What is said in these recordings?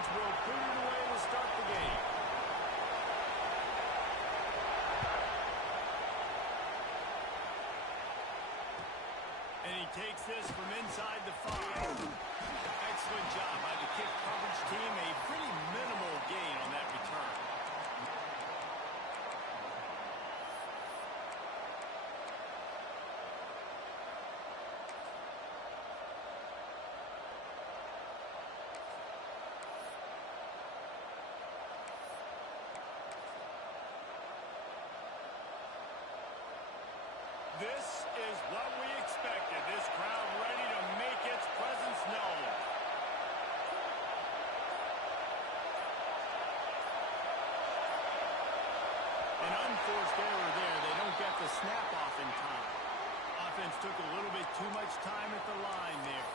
offense will put it away to start the game. And he takes this from inside the 5. Excellent job by the kick coverage team. A pretty minimal gain on that return. This is what we expected. This crowd ready to make its presence known. An unforced error there. They don't get the snap off in time. Offense took a little bit too much time at the line there.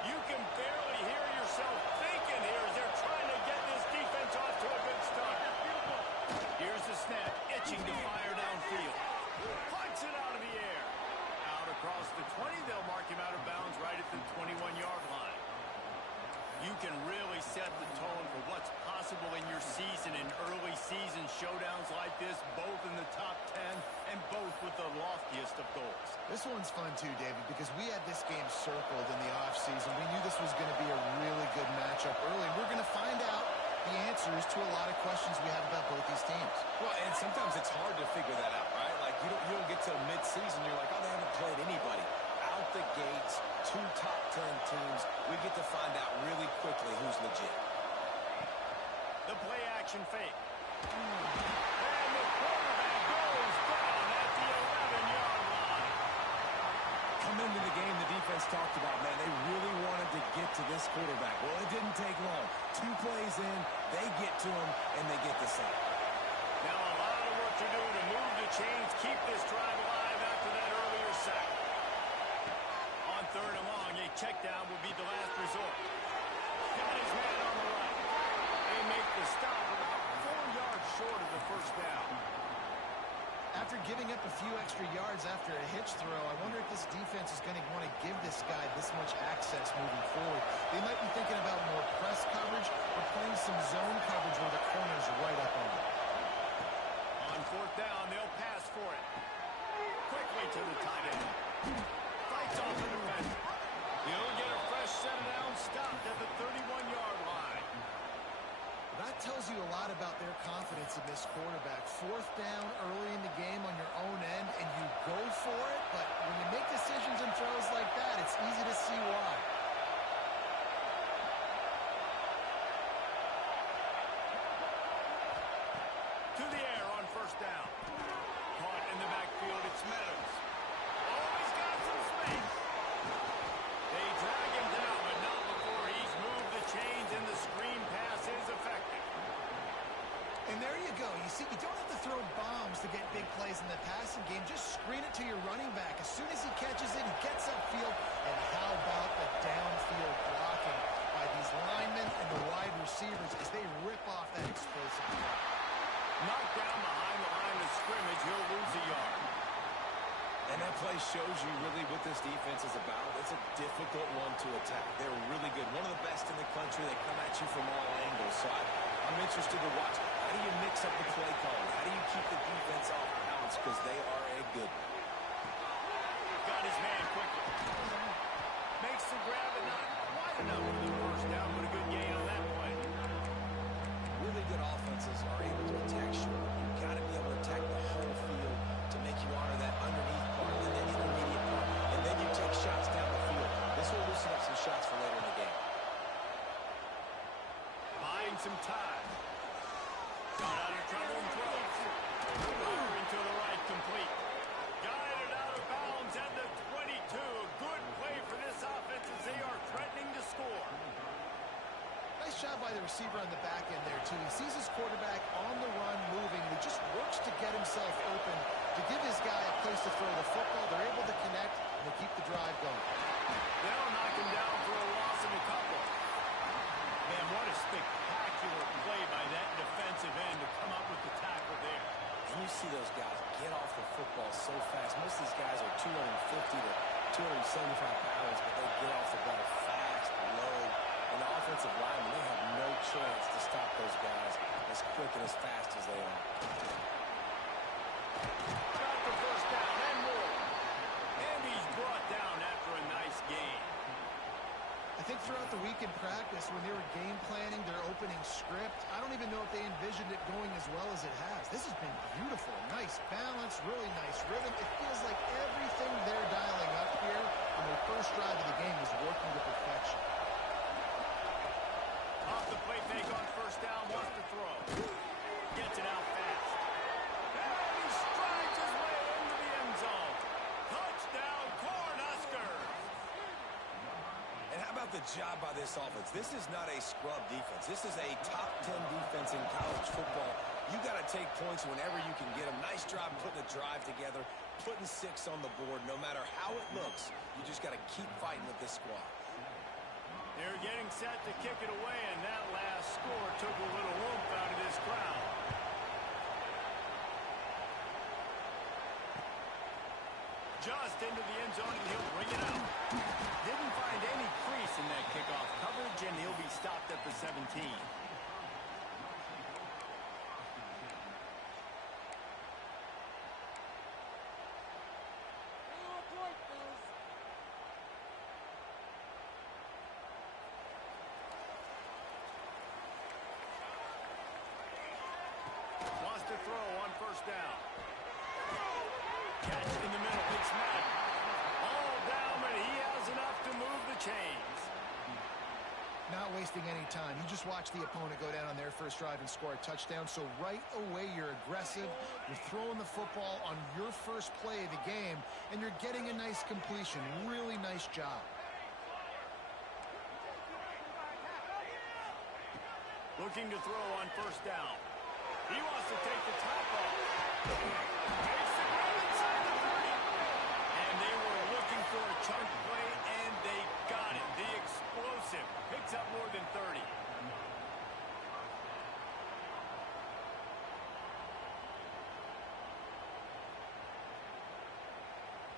You can barely hear yourself thinking here as they're trying to get this defense off to a good start. Here's the snap, itching to fire downfield. Punts it out of the air. Out across the 20, they'll mark him out of bounds right at the 21-yard line. You can really set the tone for what's possible in your season in early season showdowns like this, both in the top 10 and both with the loftiest of goals. This one's fun too, David, because we had this game circled in the offseason. We knew this was going to be a really good matchup early. We're going to find out the answers to a lot of questions we have about both these teams. Well, and sometimes it's hard to figure that out, right? Like, you don't get to mid-season, you're like, oh, they haven't played anybody. Out the gates, 2 top 10 teams, we get to find out really quickly who's legit. The play action fake. And the quarterback goes down at the 11-yard line. Come into the game, the defense talked about, man, they really wanted to get to this quarterback. Well, it didn't take long. 2 plays in, they get to him, and they get the sack. Now a lot of work to do to move the chains, keep this drive alive after that earlier sack. On 3rd and long, a check down will be the last resort. Got his man on the right. They make the stop about 4 yards short of the first down. After giving up a few extra yards after a hitch throw, I wonder if this defense is going to want to give this guy this much access moving forward. They might be thinking about more press coverage or playing some zone coverage where the corner's right up on them. On 4th down, they'll pass for it. Quickly to the tight end. Fights off the defender. He'll get a fresh set down, stopped at the 31-yard line. That tells you a lot about their confidence in this quarterback. 4th down early in the game on your own end, and you go for it, but when you make decisions and throws like that, it's easy to see why. To the air on 1st down. Caught in the backfield, it's Meadows. Oh, he's got some space. They drag him down, but not before he's moved the chains, and the screen pass is effective. And there you go. You see, you don't have to throw bombs to get big plays in the passing game. Just screen it to your running back. As soon as he catches it, he gets upfield. And how about the downfield blocking by these linemen and the wide receivers as they rip off that explosive play. Knocked down behind the line of scrimmage, he'll lose a yard. And that play shows you really what this defense is about. It's a difficult one to attack. They're really good. One of the best in the country. They come at you from all angles. So I'm interested to watch. How do you mix up the play calling? How do you keep the defense off balance? Because they are a good one. Got his man quickly. Makes the grab and not quite enough for the first down, but a good gain on that play. Really good offenses are able to attack short. You've got to be able to attack the whole field to make you honor that underneath part and then intermediate part. And then you take shots down the field. This will loosen up some shots for later in the game. Buying some time. Got out of trouble and throws. Firing to the right, complete. Guided out of bounds at the 22. A good play for this offense as they are threatening to score. Nice job by the receiver on the back end there, too. He sees his quarterback on the run moving, and he just works to get himself open to give his guy a place to throw the football. They're able to connect, and they keep the drive going. They'll knock him down for a loss of a couple. Man, what a spectacular play by that football so fast. Most of these guys are 250 to 275 pounds, but they get off the ball fast, low. And the offensive linemen, they have no chance to stop those guys as quick and as fast as they are. Got the first down and more. And he's brought down after a nice gain. I think throughout the week in practice, when they were game planning their opening script, I don't even know if they envisioned it going as well as it has. This has been beautiful. Nice balance, really nice rhythm. It feels like everything they're dialing up here on their first drive of the game is working to perfection. Off the play fake on first down, wants to throw. Gets it out fast. And he strides his way into the end zone. Touchdown, Cornhuskers. And how about the job by this offense? This is not a scrub defense. This is a top 10 defense in college football. You got to take points whenever you can get them. Nice job putting a drive together, putting 6 on the board. No matter how it looks, you just got to keep fighting with this squad. They're getting set to kick it away, and that last score took a little oomph out of this crowd. Just into the end zone, and he'll bring it out. Didn't find any crease in that kickoff coverage, and he'll be stopped at the 17. Wants to throw on first down. Catch in the middle. It's Matt. All down, but he has enough to move the chains. Not wasting any time. You just watch the opponent go down on their first drive and score a touchdown. So right away, you're aggressive. You're throwing the football on your first play of the game, and you're getting a nice completion. Really nice job. Looking to throw on first down. He wants to take the top off. Makes it right inside the 30. And they were looking for a chunk play, and they got it. The explosive picks up more than 30.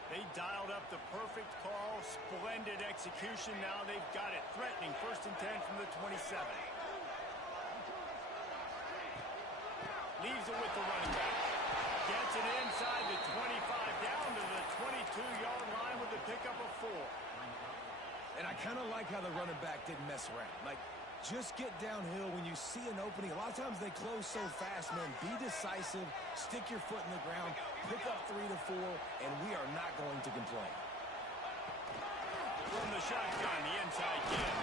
They dialed up the perfect call. Splendid execution. Now they've got it. Threatening 1st and 10 from the 27. Leaves it with the running back. Gets it inside the 25, down to the 22-yard line with a pickup of 4. And I kind of like how the running back didn't mess around. Like, just get downhill when you see an opening. A lot of times they close so fast, man. Be decisive, stick your foot in the ground, pick up 3 to 4, and we are not going to complain. From the shotgun, the inside give.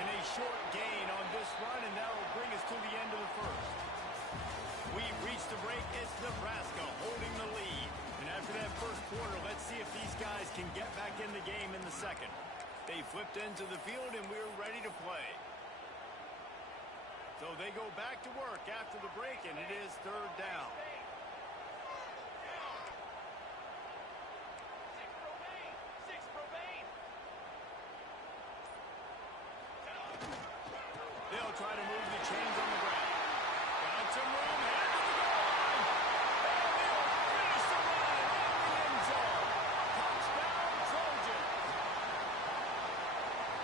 And a short gain on this run, and that will bring us to the end of the first. We've reached the break. It's Nebraska holding the lead. And after that first quarter, let's see if these guys can get back in the game in the second. They flipped into the field, and we're ready to play. So they go back to work after the break, and it is 3rd down. They'll try to move the chains on the ground. Got some room. Head to the goal line. And they'll finish the run in the end zone. Touchdown, Trojans.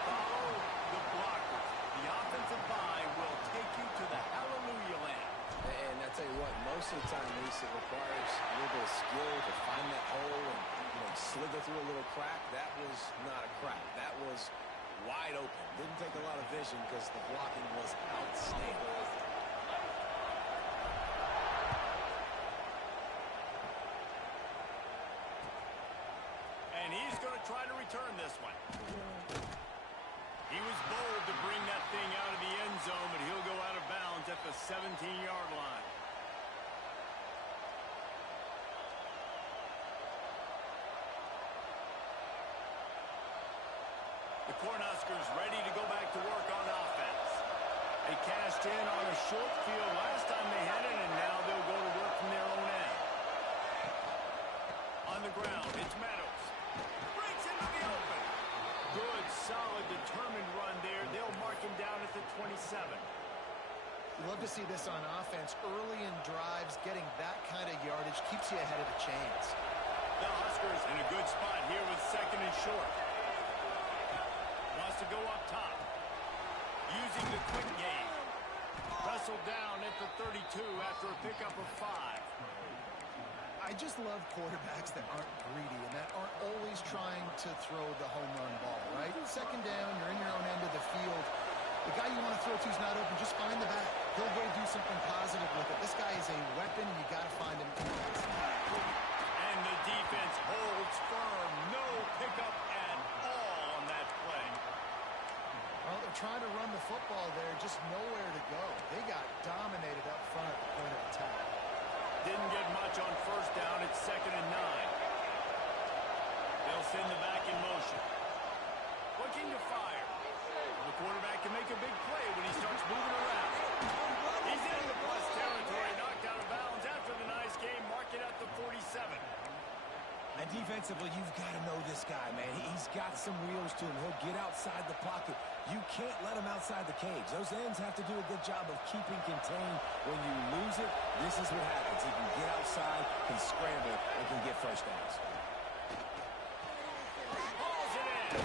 Follow the blockers. The offensive line will take you to the hallelujah land. And I tell you what, most of the time, Lisa, it requires a little bit of skill to find that hole and slither through a little crack. That was not a crack. That was wide open. Didn't take a lot of vision because the blocking was outstanding. And he's going to try to return this one. He was bold to bring that thing out of the end zone, but he'll go out of bounds at the 17-yard line. The Cornhuskers ready to go back to work on offense. They cashed in on a short field last time they had it, and now they'll go to work from their own end. On the ground, it's Meadows. Breaks into the open. Good, solid, determined run there. They'll mark him down at the 27. You love to see this on offense. Early in drives, getting that kind of yardage keeps you ahead of the chains. The Huskers in a good spot here with second and short. Wants to go up top. Using the quick game. Wrestled down at the 32 after a pickup of 5. I just love quarterbacks that aren't greedy and that aren't always trying to throw the home run ball, right? Second down, you're in your own end of the field. The guy you want to throw to is not open. Just find the back. He'll go do something positive with it. This guy is a weapon, and you got to find him. And the defense holds firm. No pickup at all on that play. Well, they're trying to run the football there, just nowhere to go. They got dominated up front at the point of attack. Didn't get much on first down. It's 2nd and 9. They'll send the back in motion. Looking to fire. The quarterback can make a big play when he starts moving around. He's in the plus territory, knocked out of bounds after the nice game. Mark it at the 47. And defensively, you've got to know this guy, man. He's got some wheels to him. He'll get outside the pocket. You can't let him outside the cage. Those ends have to do a good job of keeping contained. When you lose it, this is what happens. He can get outside, can scramble, and can get first downs. Hauls it in.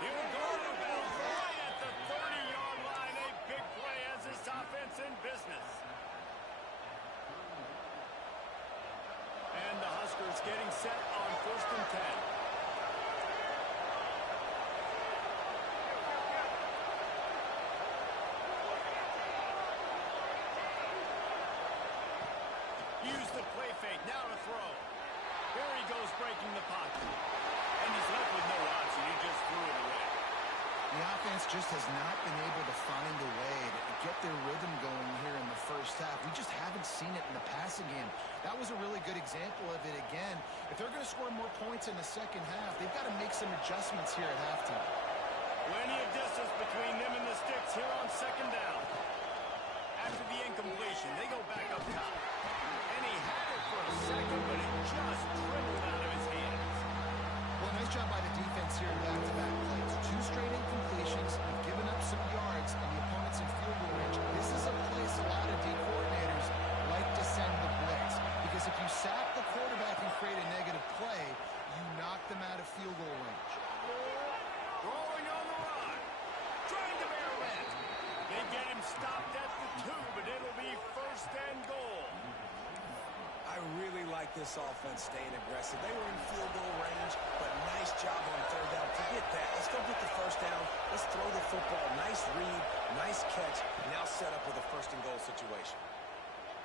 He'll go out of bounds right at the 30-yard line. A big play as this offense in business. And the Huskers getting set on 1st and 10. Use the play fake. Now to throw. Here he goes breaking the pocket. And he's left with no option. He just threw it away. The offense just has not been able to find a way to get their rhythm going here in the first half. We just haven't seen it in the passing game. That was a really good example of it again. If they're going to score more points in the second half, they've got to make some adjustments here at halftime. Plenty of distance between them and the sticks here on 2nd down. After the incompletion, they go back up top. And he had it for a second, but it just dribbled out of his hands. Well, nice job by the defense here in back-to-back plays. 2 straight incompletions. They've given up some yards, and the opponent's in field goal range. This is a place a lot of D coordinators like to send the blitz. Because if you sack the quarterback and create a negative play, you knock them out of field goal range. Throwing on the run. Trying to barrel in. They get him stopped at the 2, but it'll be 1st and goal. I really like this offense staying aggressive. They were in field goal range, but nice job on 3rd down. Forget that. Let's go get the 1st down. Let's throw the football. Nice read, nice catch. Now set up with a 1st and goal situation.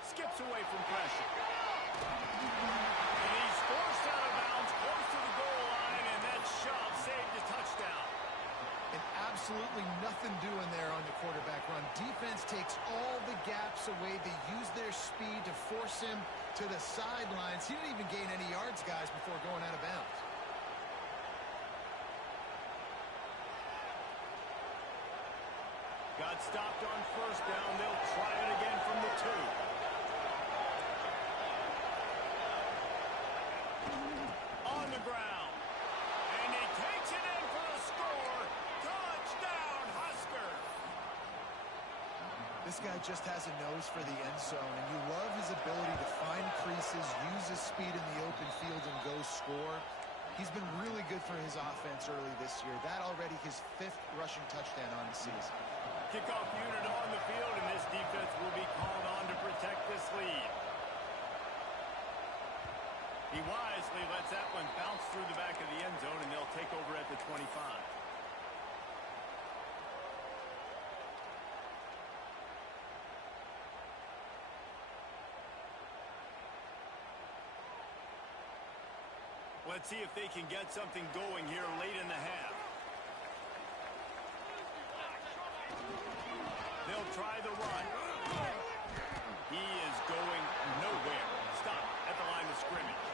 Skips away from pressure. And he's forced out of bounds close to the goal line, and that shove saved a touchdown. And absolutely nothing doing there on the quarterback run. Defense takes all the gaps away. They use their speed to force him to the sidelines. He didn't even gain any yards, guys, before going out of bounds. Got stopped on 1st down. They'll try it again from the 2. On the ground. And he takes it in for the score. Touchdown, Huskers. This guy just has a nose for the end zone, and you love his ability to find creases, use his speed in the open field, and go score. He's been really good for his offense early this year. That already his 5th rushing touchdown on the season. Kickoff unit on the field, and this defense will be called on to protect this lead. He wisely lets that one bounce through the back of the end zone, and they'll take over at the 25. Let's see if they can get something going here late in the half. They'll try the run. He is going nowhere. Stop at the line of scrimmage.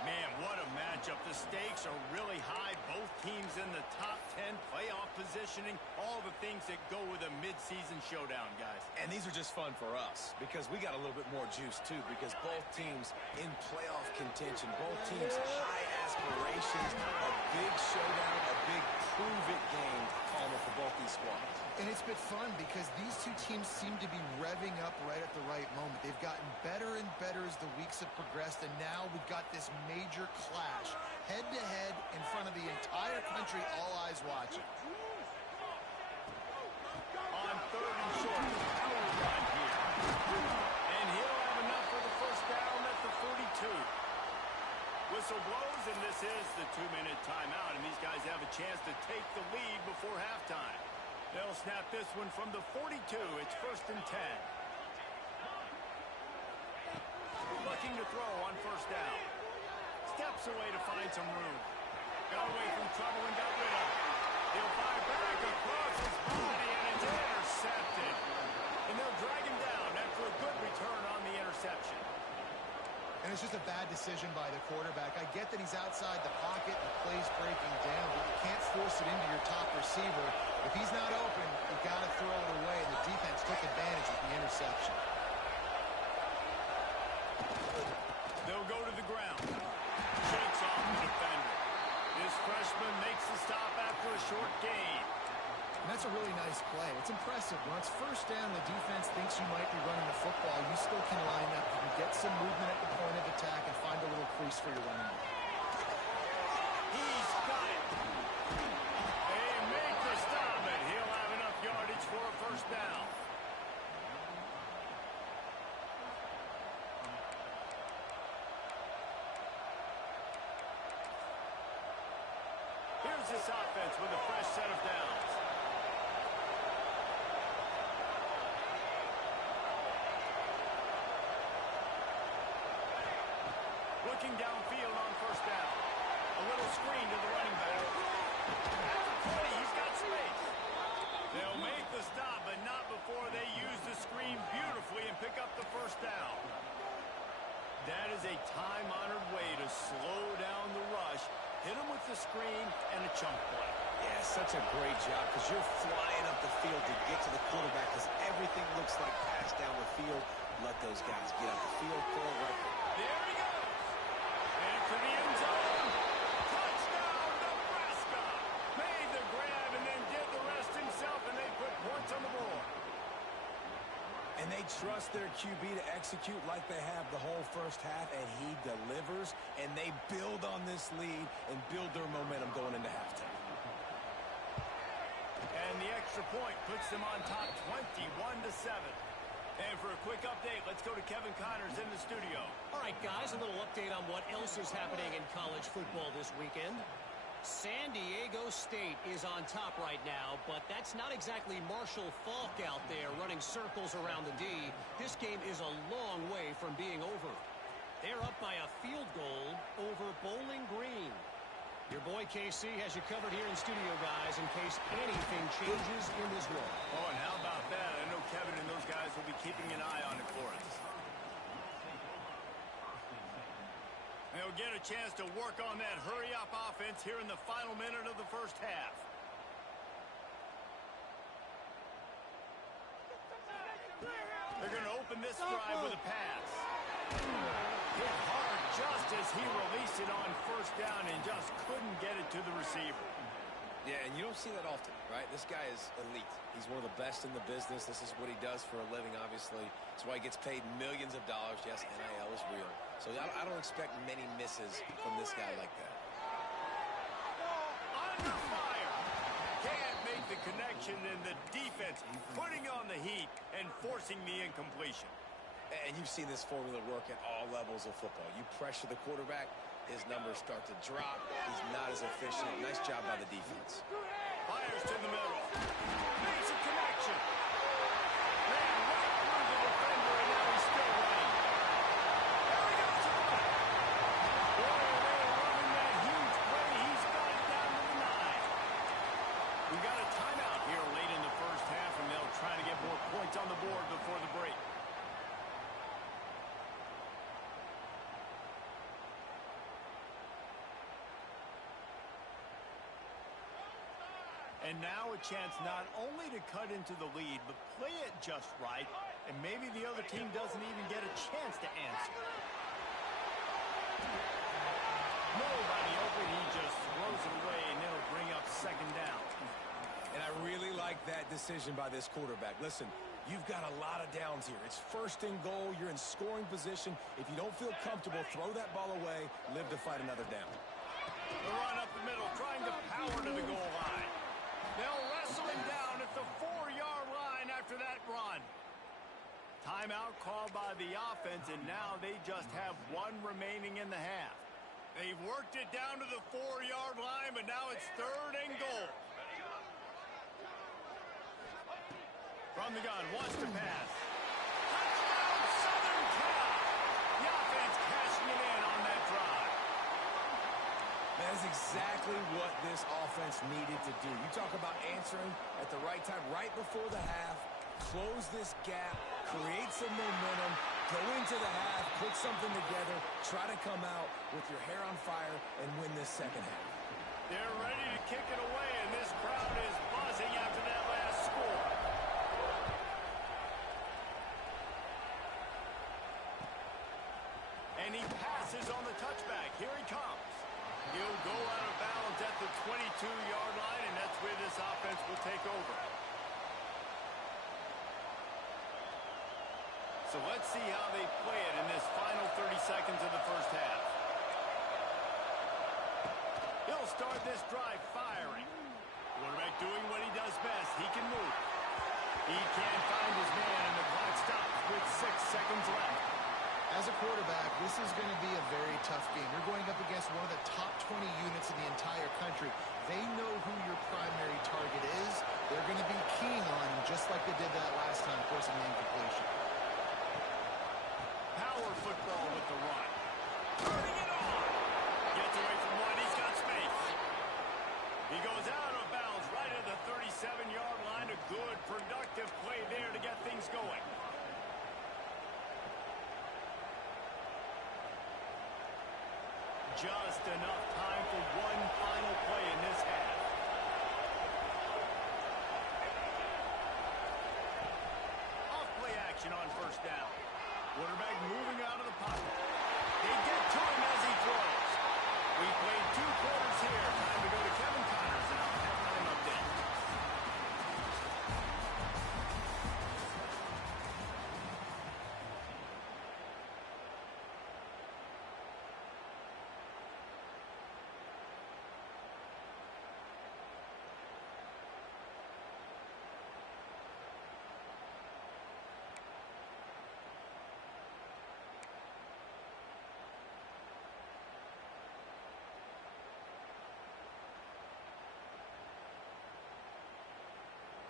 Man, what a matchup. The stakes are really high. Both teams in the top 10, playoff positioning, all the things that go with a midseason showdown, guys. And these are just fun for us because we got a little bit more juice, too, because both teams in playoff contention, both teams high aspirations. celebrations, a big showdown, a big prove-it game, almost for both these squads. And it's been fun because these two teams seem to be revving up right at the right moment. They've gotten better and better as the weeks have progressed, and now we've got this major clash, head-to-head in front of the entire country, all eyes watching. On 3rd and short, power run here. And he'll have enough for the first down at the 42. Whistle blows, and this is the 2-minute timeout, and these guys have a chance to take the lead before halftime. They'll snap this one from the 42. It's 1st and 10. Looking to throw on 1st down. Steps away to find some room. Got away from trouble and got rid of it. He'll fire back across his body, and it's intercepted. And they'll drag him down after a good return on the interception. And it's just a bad decision by the quarterback. I get that he's outside the pocket, the play's breaking down, but you can't force it into your top receiver. If he's not open, you got to throw it away, and the defense took advantage of the interception. They'll go to the ground. Shakes off the defender. This freshman makes the stop after a short gain. And that's a really nice play. It's impressive. Once 1st down, the defense thinks you might be running the football. You still can line up. You can get some movement at the point of attack and find a little crease for your running back. He's got it. They make the stop, and he'll have enough yardage for a 1st down. Here's this offense with a fresh set of downs. Looking downfield on 1st down. A little screen to the running back. At the 20, he's got space. They'll make the stop, but not before they use the screen beautifully and pick up the 1st down. That is a time-honored way to slow down the rush, hit him with the screen, and a chunk play. Yeah, such a great job because you're flying up the field to get to the quarterback because everything looks like pass down the field. Let those guys get up the field for a record. There he goes. Into the end zone. Touchdown, Nebraska. Made the grab and then did the rest himself, and they put points on the board. And they trust their QB to execute like they have the whole 1st half, and he delivers, and they build on this lead and build their momentum going into halftime. And the extra point puts them on top 21-7. And for a quick update, let's go to Kevin Connors in the studio. All right, guys, a little update on what else is happening in college football this weekend. San Diego State is on top right now, but that's not exactly Marshall Faulk out there running circles around the D. This game is a long way from being over. They're up by a field goal over Bowling Green. Your boy KC has you covered here in studio, guys, in case anything changes in this one. Oh, and how about that? I know Kevin and those guys will be keeping an eye on it for us. They'll get a chance to work on that hurry-up offense here in the final minute of the 1st half. They're going to open this drive with a pass. Hit hard just as he released it on 1st down and just couldn't get it to the receiver. Yeah, and you don't see that often, right? This guy is elite. He's one of the best in the business. This is what he does for a living, obviously. That's why he gets paid millions of dollars. Yes, NIL is real. So I don't expect many misses from this guy like that. Under fire. Can't make the connection, and the defense putting on the heat and forcing the incompletion. And you've seen this formula work at all levels of football. You pressure the quarterback, his numbers start to drop. He's not as efficient. Nice job by the defense. Fires to the middle. Makes a connection. Ran right through the defender, and now he's still running. There he goes to the back. Boy, they're running that huge play. He's got it down to the 9. We got a timeout here late in the 1st half, and they'll try to get more points on the board before the break. And now a chance not only to cut into the lead, but play it just right, and maybe the other team doesn't even get a chance to answer. Nobody open that decision by this quarterback. Listen, you've got a lot of downs here. It's first and goal. You're in scoring position. If you don't feel comfortable, throw that ball away. Live to fight another down. The run up the middle, trying to power to the goal line. They'll wrestle him down at the 4-yard line after that run. Timeout called by the offense, and now they just have one remaining in the half. They've worked it down to the 4-yard line, but now it's third and goal. From the gun, wants to pass. Touchdown, Southern Cal! The offense cashing it in on that drive. That is exactly what this offense needed to do. You talk about answering at the right time, right before the half, close this gap, create some momentum, go into the half, put something together, try to come out with your hair on fire and win this second half. They're ready to kick it away, and this crowd is buzzing after that last score. And he passes on the touchback. Here he comes. He'll go out of bounds at the 22-yard line, and that's where this offense will take over. So let's see how they play it in this final 30 seconds of the first half. He'll start this drive firing. Quarterback doing what he does best. He can move. He can't find his man, and the clock stops with 6 seconds left. As a quarterback, this is going to be a very tough game. You're going up against one of the top 20 units in the entire country. They know who your primary target is. They're going to be keying on him, just like they did that last time, forcing the incompletion. Power football with the run. Turning it on. Gets away from one. He's got space. He goes out of bounds right at the 37-yard line. A good, productive play there to get things going. Just enough time for one final play in this half. Off play action on first down. Quarterback moving out of the pocket. They get to him as he throws. We've played 2 quarters here. Time to go to Kevin Connors and our halftime update.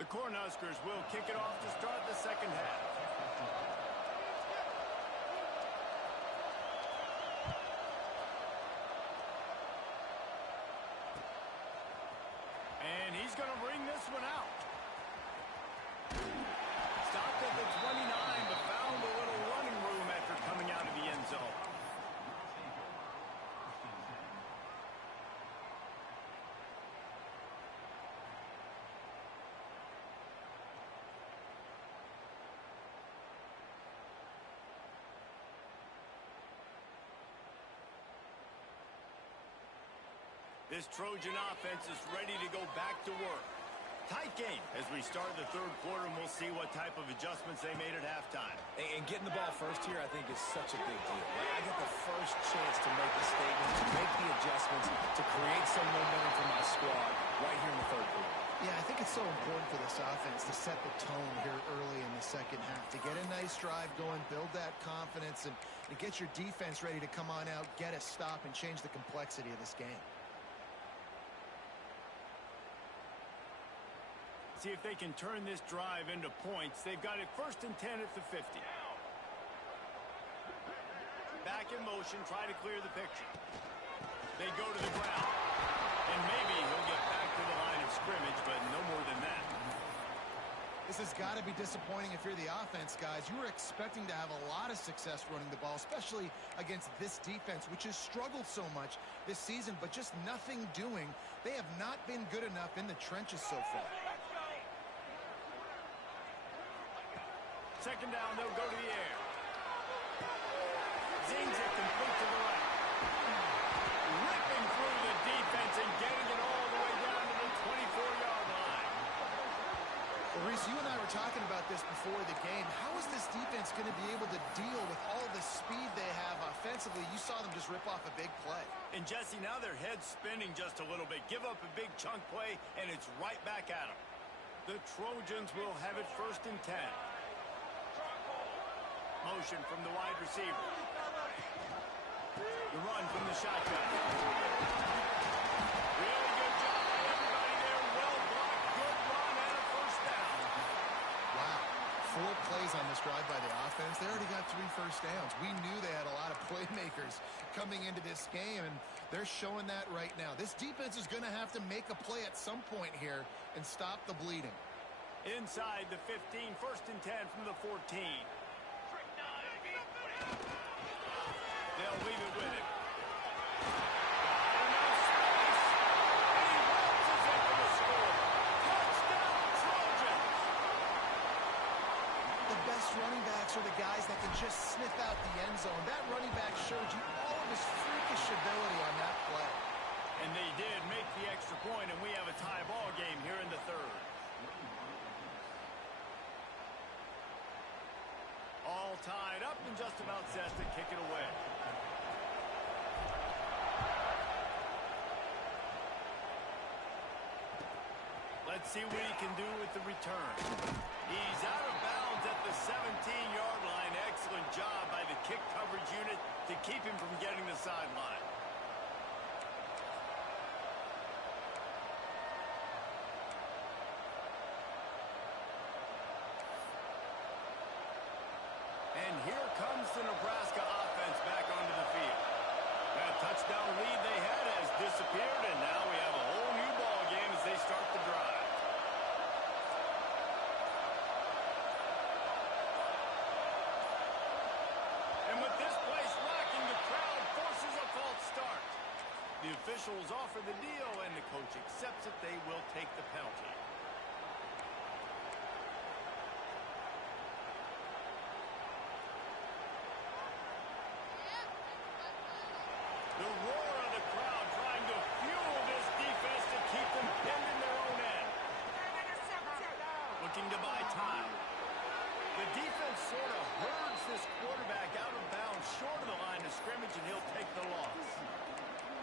The Cornhuskers will kick it off to start the second half. And he's going to bring this one out. Stopped at the 29, but found a little running room after coming out of the end zone. This Trojan offense is ready to go back to work. Tight game as we start the third quarter, and we'll see what type of adjustments they made at halftime. And getting the ball first here, I think, is such a big deal. I get the first chance to make the statement, to make the adjustments, to create some momentum for my squad right here in the third quarter. Yeah, I think it's so important for this offense to set the tone here early in the second half, to get a nice drive going, build that confidence, and get your defense ready to come on out, get a stop, and change the complexity of this game. See if they can turn this drive into points. They've got it first and 10 at the 50. Back in motion, try to clear the picture. They go to the ground. And maybe he'll get back to the line of scrimmage, but no more than that. This has got to be disappointing if you're the offense, guys. You were expecting to have a lot of success running the ball, especially against this defense, which has struggled so much this season, but just nothing doing. They have not been good enough in the trenches so far. Second down, they'll go to the air. Zings it complete to the right. Ripping through the defense and getting it all the way down to the 24-yard line. Bruce, you and I were talking about this before the game. How is this defense going to be able to deal with all the speed they have offensively? You saw them just rip off a big play. And Jesse, now their head's spinning just a little bit. Give up a big chunk play, and it's right back at them. The Trojans will have it 1st and 10. Motion from the wide receiver. The run from the shotgun. Really good job by everybody there. Well blocked, good run, and a 1st down. Wow. 4 plays on this drive by the offense. They already got 3 first downs. We knew they had a lot of playmakers coming into this game, and they're showing that right now. This defense is going to have to make a play at some point here and stop the bleeding. Inside the 15, 1st and 10 from the 14. They'll leave it with him. The best running backs are the guys that can just sniff out the end zone. That running back showed you all of his freakish ability on that play. And they did make the extra point, and we have a tie ball game here in the 3rd. All tied up and just about set to kick it away. Let's see what he can do with the return. He's out of bounds at the 17-yard line. Excellent job by the kick coverage unit to keep him from getting the sideline. And here comes the Nebraska offense back onto the field. That touchdown lead they had has disappeared, and now we have a whole new ball game as they start the drive. And with this place rocking, the crowd forces a false start. The officials offer the deal, and the coach accepts it. They will take the penalty. The roar of the crowd trying to fuel this defense to keep them pinned in their own end. Looking to buy time. The defense sort of herds this quarterback out of bounds short of the line of scrimmage, and he'll take the loss.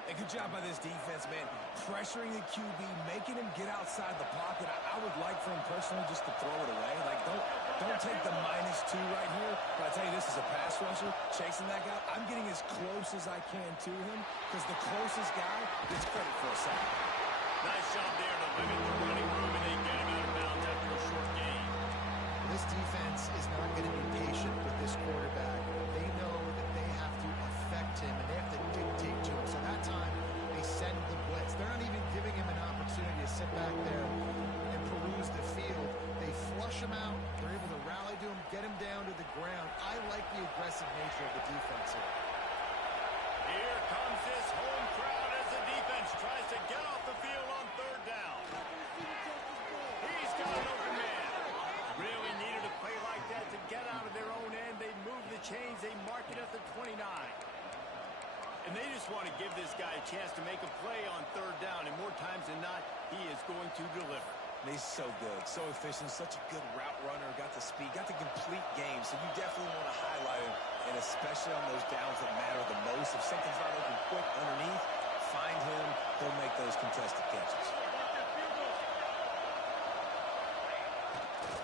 A good job by this defense, man. Pressuring the QB, making him get outside the pocket. I would like for him personally just to throw it away. Like, don't take the -2 right here. But I tell you, this is a pass rusher chasing that guy. I'm getting as close as I can to him because the closest guy gets credit for a sack. Nice job there to limit the running room, and they get him out of bounds after a short gain. This defense is not going to be patient with this quarterback. They know that they have to affect him, and they have to dictate to him. So that time, they send the blitz. They're not even giving him an opportunity to sit back there and peruse the field. They flush him out. They're able to rally to him, get him down to the ground. I like the aggressive nature of the defense here. Here comes this home crowd as the defense tries to get off the field on 3rd down. He's got an open man. Really needed a play like that to get out of their own end. They move the chains. They mark it at the 29. And they just want to give this guy a chance to make a play on 3rd down. And more times than not, he is going to deliver. He's so good, so efficient, such a good route runner, got the speed, got the complete game. So you definitely want to highlight him, and especially on those downs that matter the most. If something's not open quick underneath, find him. He'll make those contested catches.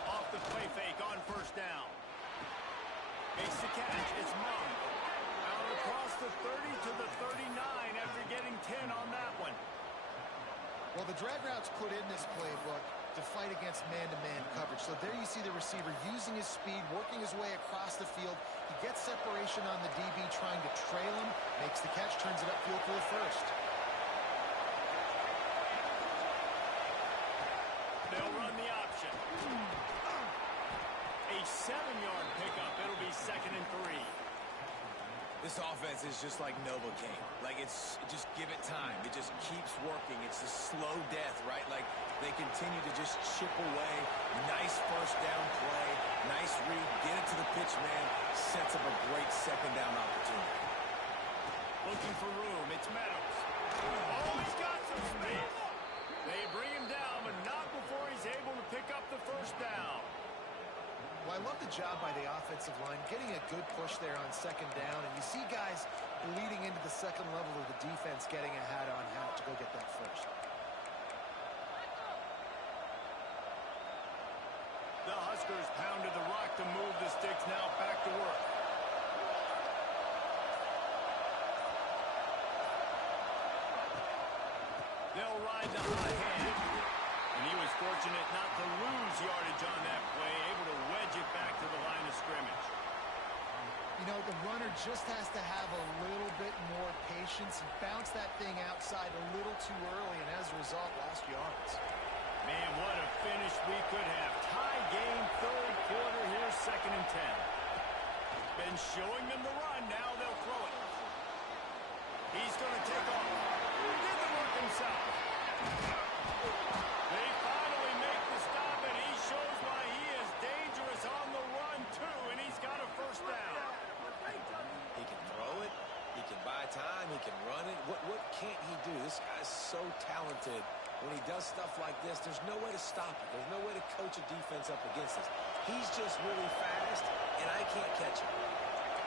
Off the play fake on 1st down. Makes the catch. It's Monk. Out across the 30 to the 39 after getting 10 on that one. Well, the drag routes put in this playbook to fight against man-to-man coverage. So there you see the receiver using his speed, working his way across the field. He gets separation on the DB, trying to trail him, makes the catch, turns it upfield for the 1st. They'll run the option. A 7-yard pickup. It'll be 2nd and 3. This offense is just like Novocaine. Like, it's just give it time. It just keeps working. It's a slow death, right? Like, they continue to just chip away. Nice 1st down play. Nice read. Get it to the pitch man. Sets up a great 2nd down opportunity. Looking for room. It's Meadows. Oh, he's got some space. They bring him down, but not before he's able to pick up the 1st down. job by the offensive line, getting a good push there on second down, and you see guys bleeding into the second level of the defense getting a hat-on-hat to go get that first. The Huskers pounded the rock to move the sticks, now back to work. They'll ride the hot hand. And he was fortunate not to lose yardage on that play, able to wedge it back to the line of scrimmage. You know, the runner just has to have a little bit more patience and bounce that thing outside a little too early, and as a result, lost yards. Man, what a finish we could have. Tie game, third quarter, here's 2nd and 10. Been showing them the run, now they'll throw it. He's going to take off. Did the work himself. They finally make the stop, and he shows why he is dangerous on the run, too, and he's got a first down. He can throw it. He can buy time. He can run it. What can't he do? This guy's so talented. When he does stuff like this, there's no way to stop it. There's no way to coach a defense up against this. He's just really fast, and I can't catch him.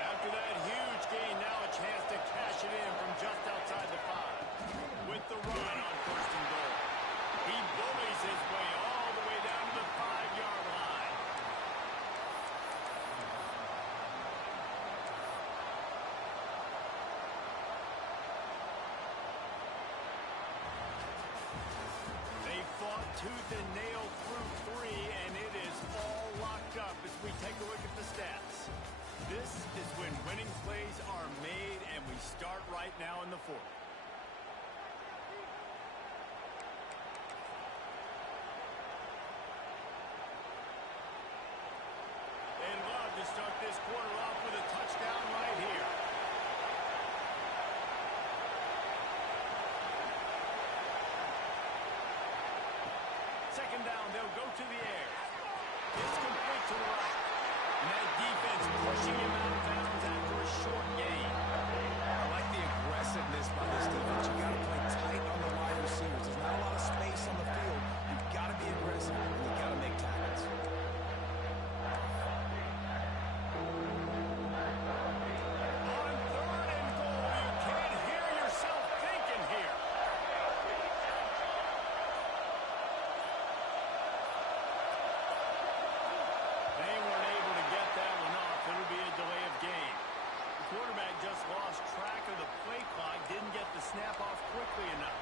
After that huge gain, now a chance to cash it in from just outside the 5. With the run on 1st and goal. He bullies his way all the way down to the 5-yard line. They fought tooth and nail through 3, and it is all locked up as we take a look at the stats. This is when winning plays are made, and we start right now in the 4th. They'd love to start this quarter off with a touchdown right here. Second down, they'll go to the air. It's complete to the right. And that defense pushing him out of bounds after a short gain. I like the aggressiveness by this defense. You got to play tight on the wide receivers. There's not a lot of space on the field. You've got to be aggressive, and you've got to make tackles. On 3rd and goal, you can't hear yourself thinking here. They weren't able to get that one off. It'll be a delay of game. The quarterback just lost track of the play clock, didn't get the snap off quickly enough.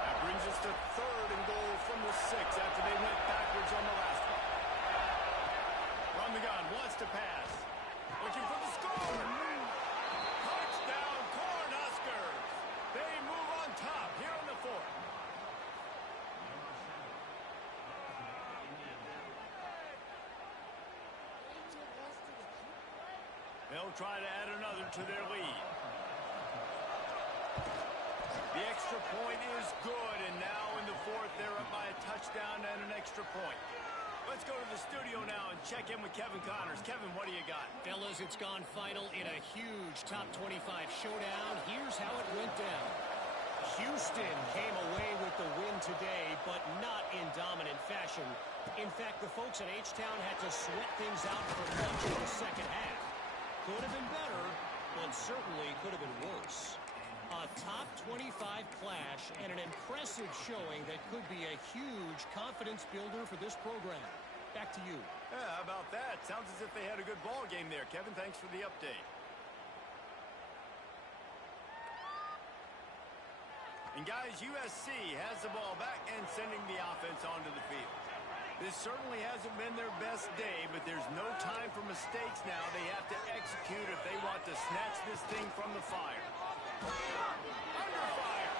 That brings us to 3rd and goal from the 6 after they went backwards on the last one. Run the gun, wants to pass. Looking for the score. Touchdown, Cornhuskers. They move on top here in the 4th. They'll try to add another to their lead. The extra point is good, and now in the 4th, they're up by a touchdown and an extra point. Let's go to the studio now and check in with Kevin Connors. Kevin, what do you got? Fellas, it's gone final in a huge top 25 showdown. Here's how it went down. Houston came away with the win today, but not in dominant fashion. In fact, the folks at H-Town had to sweat things out for much of the second half. Could have been better, but certainly could have been worse. A top 25 clash and an impressive showing that could be a huge confidence builder for this program. Back to you. Yeah, how about that? Sounds as if they had a good ball game there. Kevin, thanks for the update. And guys, USC has the ball back and sending the offense onto the field. This certainly hasn't been their best day, but there's no time for mistakes now. They have to execute if they want to snatch this thing from the fire. Under fire.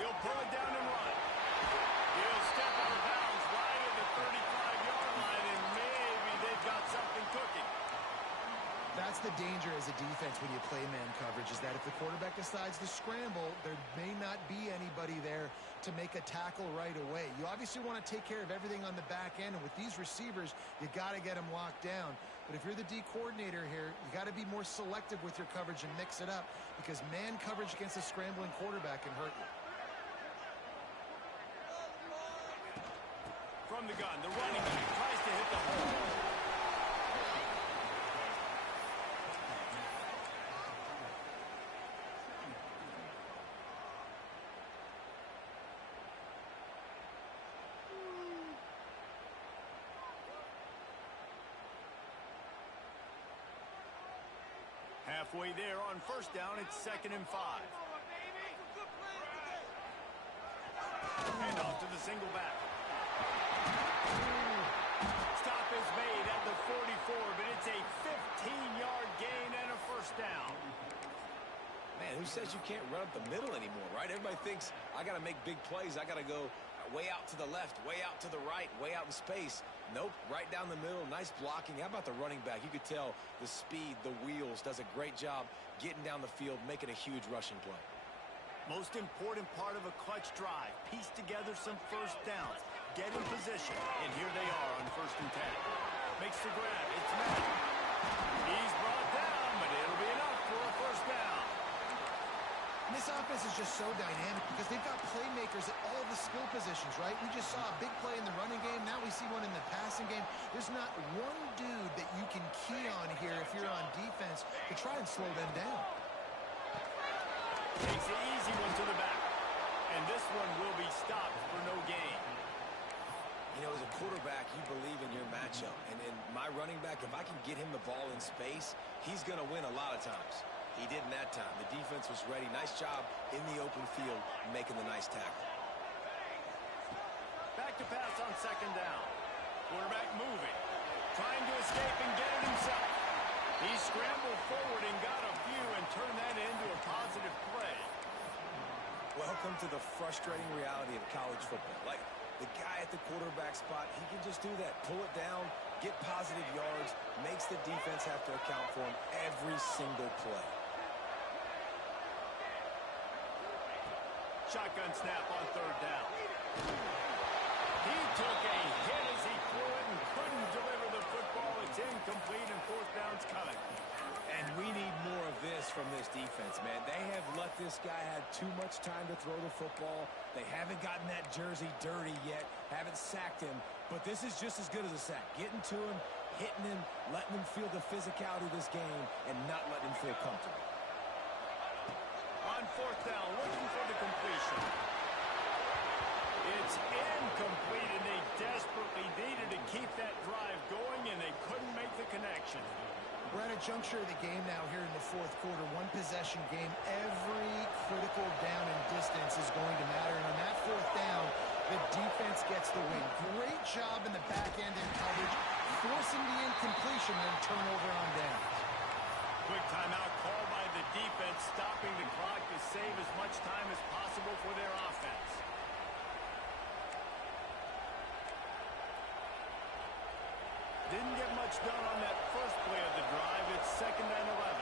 He'll pull it down and run. He'll step out of bounds right at the 35-yard line, and maybe they've got something cooking. That's the danger as a defense when you play man coverage, is that if the quarterback decides to scramble, there may not be anybody there to make a tackle right away. You obviously want to take care of everything on the back end, and with these receivers, you got to get them locked down. But if you're the D coordinator here, you got to be more selective with your coverage and mix it up, because man coverage against a scrambling quarterback can hurt you. From the gun, the running back tries to hit the hole. Halfway there on first down, it's 2nd and 5. And off to the single back. Stop is made at the 44, but it's a 15-yard gain and a first down. Man, who says you can't run up the middle anymore, right? Everybody thinks, I got to make big plays. I got to go way out to the left, way out to the right, way out in space. Nope, right down the middle. Nice blocking. How about the running back? You could tell the speed, the wheels, does a great job getting down the field, making a huge rushing play. Most important part of a clutch drive. Piece together some first downs. Get in position. And here they are on 1st and 10. Makes the grab. It's Matt. He's brought down, but it'll be enough for a first down. And this offense is just so dynamic because they've got playmakers at all the skill positions, right? We just saw a big play in the running game. Now we see one in the passing game. There's not one dude that you can key on here if you're on defense to try and slow them down. Takes the easy one to the back. And this one will be stopped for no gain. You know, as a quarterback, you believe in your matchup. And in my running back, if I can get him the ball in space, he's going to win a lot of times. He didn't that time. The defense was ready. Nice job in the open field making the nice tackle. Back to pass on 2nd down. Quarterback moving. Trying to escape and get it himself. He scrambled forward and got a few and turned that into a positive play. Welcome to the frustrating reality of college football. Like, the guy at the quarterback spot, he can just do that. Pull it down, get positive yards, makes the defense have to account for him every single play. Shotgun snap on 3rd down. He took a hit as he threw it and couldn't deliver the football. It's incomplete and 4th down's coming. And we need more of this from this defense, man. They have let this guy have too much time to throw the football. They haven't gotten that jersey dirty yet, haven't sacked him, but this is just as good as a sack. Getting to him, hitting him, letting him feel the physicality of this game, and not letting him feel comfortable. On 4th down, looking for the completion. It's incomplete, and they desperately needed to keep that drive going, and they couldn't make the connection. We're at a juncture of the game now here in the 4th quarter. One possession game. Every critical down and distance is going to matter. And on that 4th down, the defense gets the win. Great job in the back end in coverage, forcing the incompletion and turnover on downs. Quick timeout called by the defense, stopping the clock to save as much time as possible for their offense. Didn't get much done on that first play of the drive. It's 2nd and 11.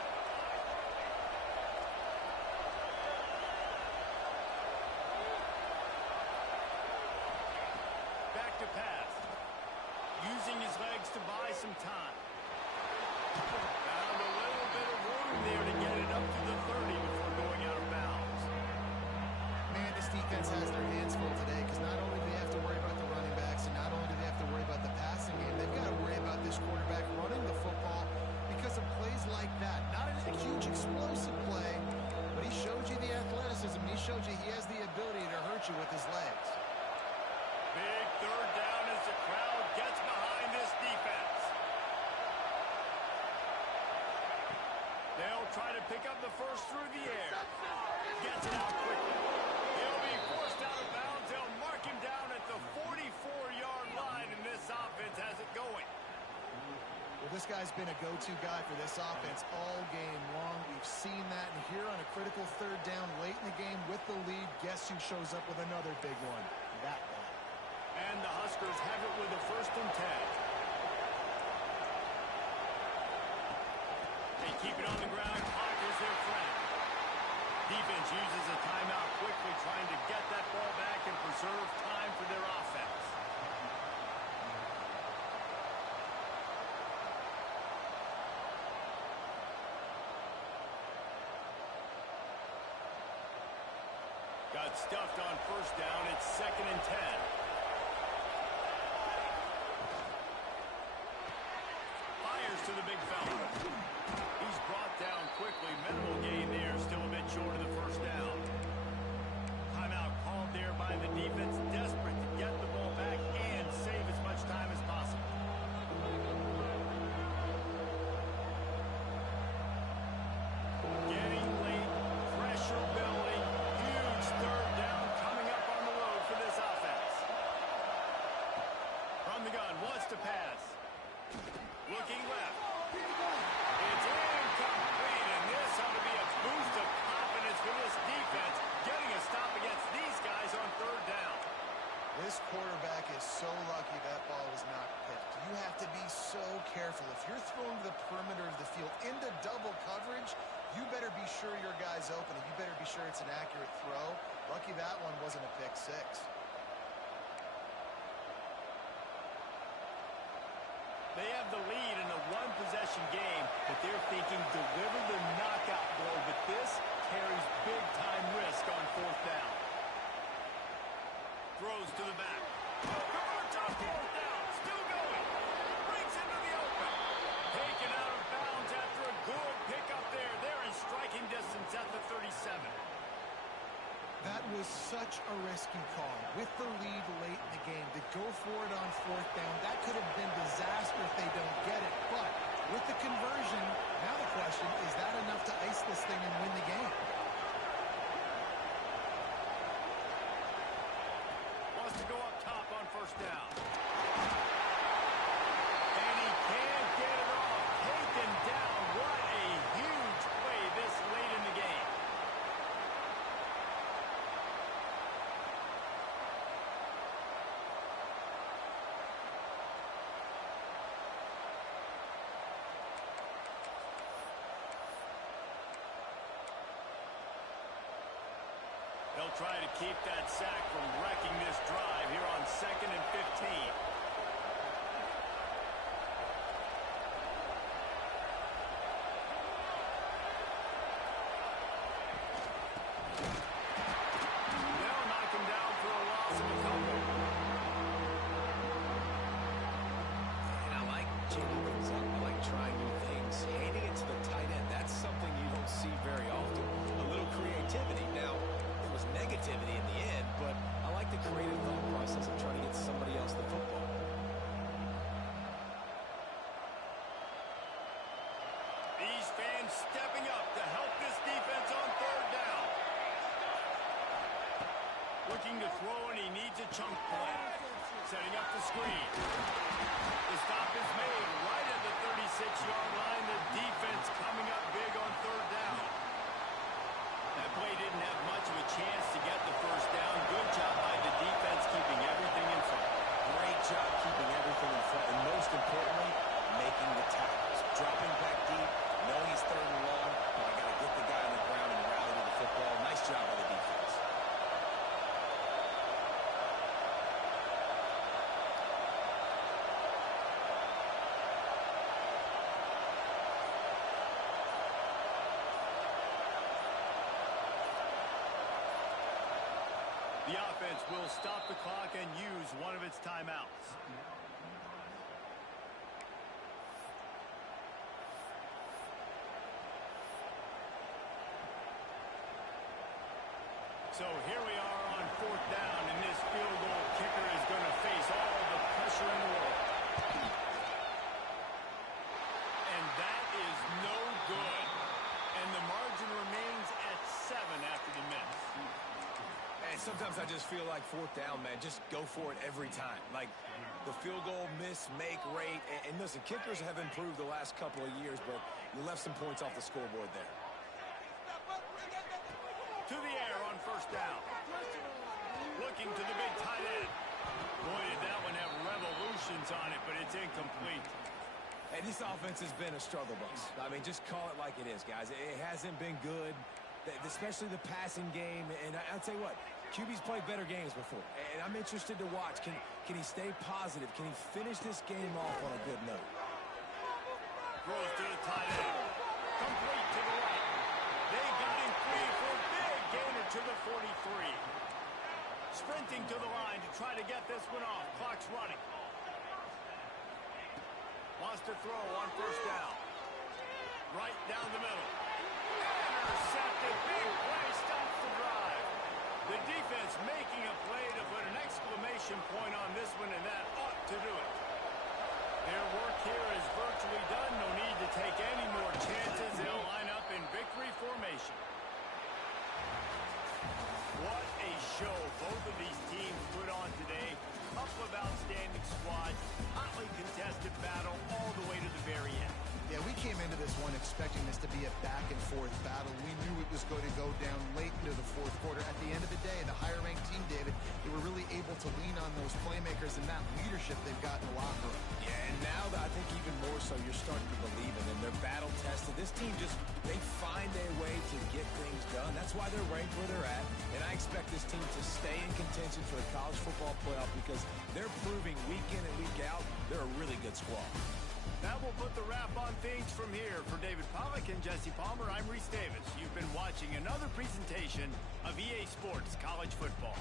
Back to pass. Using his legs to buy some time. Found a little bit of room there to get it up to the 30 before going out of bounds. Man, this defense has their hands full today because not only do they have to worry about the running backs and not only do they have to worry about the passing game, they've got to worry about this quarterback running the football because of plays like that. Not a huge explosive play, but he showed you the athleticism. He showed you he has the ability to hurt you with his legs. Big 3rd down as the crowd gets behind this defense. They'll try to pick up the first through the air. Gets it out quickly. He'll be forced out of bounds. They'll mark him down at the 44-yard line, and this offense has it going. Well, this guy's been a go-to guy for this offense all game long. We've seen that, and here on a critical 3rd down late in the game with the lead, guess who shows up with another big one? That guy. And the Huskers have it with a 1st and 10. They keep it on the ground. Clock is their friend. Defense uses a timeout quickly, trying to get that ball back and preserve time for their offense. got stuffed on first down. It's 2nd and 10. Fires to the big fella. He's brought down quickly. Minimal gain there. Still a bit short of the first down. Timeout called there by the defense. Desperate to get the ball back and save as much time as possible. Getting late. Pressure building. Huge 3rd down coming up on the road for this offense. From the gun. Wants to pass. Looking left. It's incomplete, and this ought to be a boost of confidence for this defense, getting a stop against these guys on 3rd down. This quarterback is so lucky that ball was not picked. You have to be so careful. If you're throwing to the perimeter of the field into double coverage, you better be sure your guy's open, and you better be sure it's an accurate throw. Lucky that one wasn't a pick six. They have the lead in a one-possession game, but they're thinking deliver the knockout blow, but this carries big-time risk on 4th down. Throws to the back. Converts on 4th down. Still going. Brings into the open. Taken out of bounds after a good pickup there. They're in striking distance at the 37. That was such a risky call. With the lead late in the game, to go for it on 4th down, that could have been disaster if they don't get it. But with the conversion, now the question, is that enough to ice this thing and win the game? Wants to go up top on 1st down. And he can't get it off. Taken down. What a huge play this late in the game. They'll try to keep that sack from wrecking this drive here on 2nd and 15. They'll knock him down for a loss of a couple. And I like changing things up. I like trying new things. Handing it to the tight end, that's something you don't see very often. A little creativity. Now, it was negativity in the end, but I like the creative thought process of trying to get somebody else the football. These fans stepping up to help this defense on 3rd down. Looking to throw, and he needs a chunk play. Setting up the screen. The stop is made right at the 36-yard line. The defense coming up big on 3rd down. That play didn't have much of a chance to get the 1st down. Good job by the defense keeping everything in front. Great job keeping everything in front, and most importantly, making the tackles. Dropping back deep, knowing he's 3rd and long, but I got to get the guy on the ground and rally to the football. Nice job by the defense. The offense will stop the clock and use one of its timeouts. So here we are on 4th down, and this field goal kicker is going to face all the pressure in the world. And that is no good. And the margin remains at 7 after the miss. And sometimes I just feel like 4th down, man, just go for it every time. Like the field goal miss, make rate. And listen, kickers have improved the last couple of years, but you left some points off the scoreboard there. To the air on 1st down. Looking to the big tight end. Boy, did that one have revolutions on it, but it's incomplete. Hey, this offense has been a struggle bus. I mean, just call it like it is, guys. It hasn't been good, especially the passing game. And I'll tell you what, QB's played better games before. And I'm interested to watch. Can he stay positive? Can he finish this game off on a good note? Throws to the tight end. Complete to the right. They got him free for a big gain of to the 43. Sprinting to the line to try to get this one off. Clock's running. Wants to throw on first down. Right down the middle. Intercepted. Big play stops the drive. The defense making a play to put an exclamation point on this one, and that ought to do it. Their work here is virtually done. No need to take any more chances. They'll line up in victory formation. What a show both of these teams put on today. Couple of outstanding squads. Hotly contested battle all the way to the very end. Yeah, we came into this one expecting this to be a back-and-forth battle. We knew it was going to go down late into the fourth quarter. At the end of the day, the higher-ranked team, David, they were really able to lean on those playmakers and that leadership they've got in the locker room. Yeah, and now I think even more so, you're starting to believe in them. They're battle-tested. This team they find a way to get things done. That's why they're ranked where they're at. And I expect this team to stay in contention for the college football playoff because they're proving week in and week out they're a really good squad. That will put the wrap on things from here. For David Pollack and Jesse Palmer, I'm Reese Davis. You've been watching another presentation of EA Sports College Football.